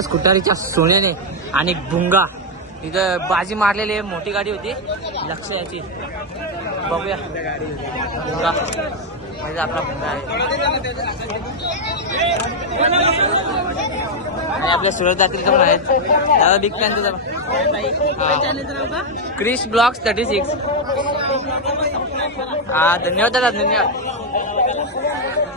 स्कुटारीच्या सोन्याने आणि भुंगा. इथं बाजी मारलेली आहे मोठी गाडी होती. लक्ष याची. बघूया. म्हणजे आपला भुंगा आहे. आणि आपल्या सुरत जातील पण आहेत. दादा बिग फॅन तुझा. क्रिश ब्लॉक्स थर्टी सिक्स हा धन्यवाद दादा धन्यवाद.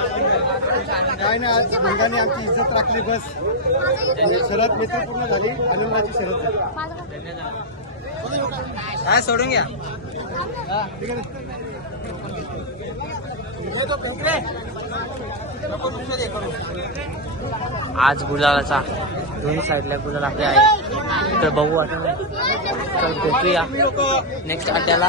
काय नाही आज भंगाने आमची इज्जत राखली बस शरद मैत्रीपूर्ण झाली आनंदाची शरद झाली काय सोडून घ्या. आज गुलालाचा दोन्ही साईडला गुलाल आपले आहे. तर बघू आता. तर भेटूया. नेक्स्ट अड्ड्याला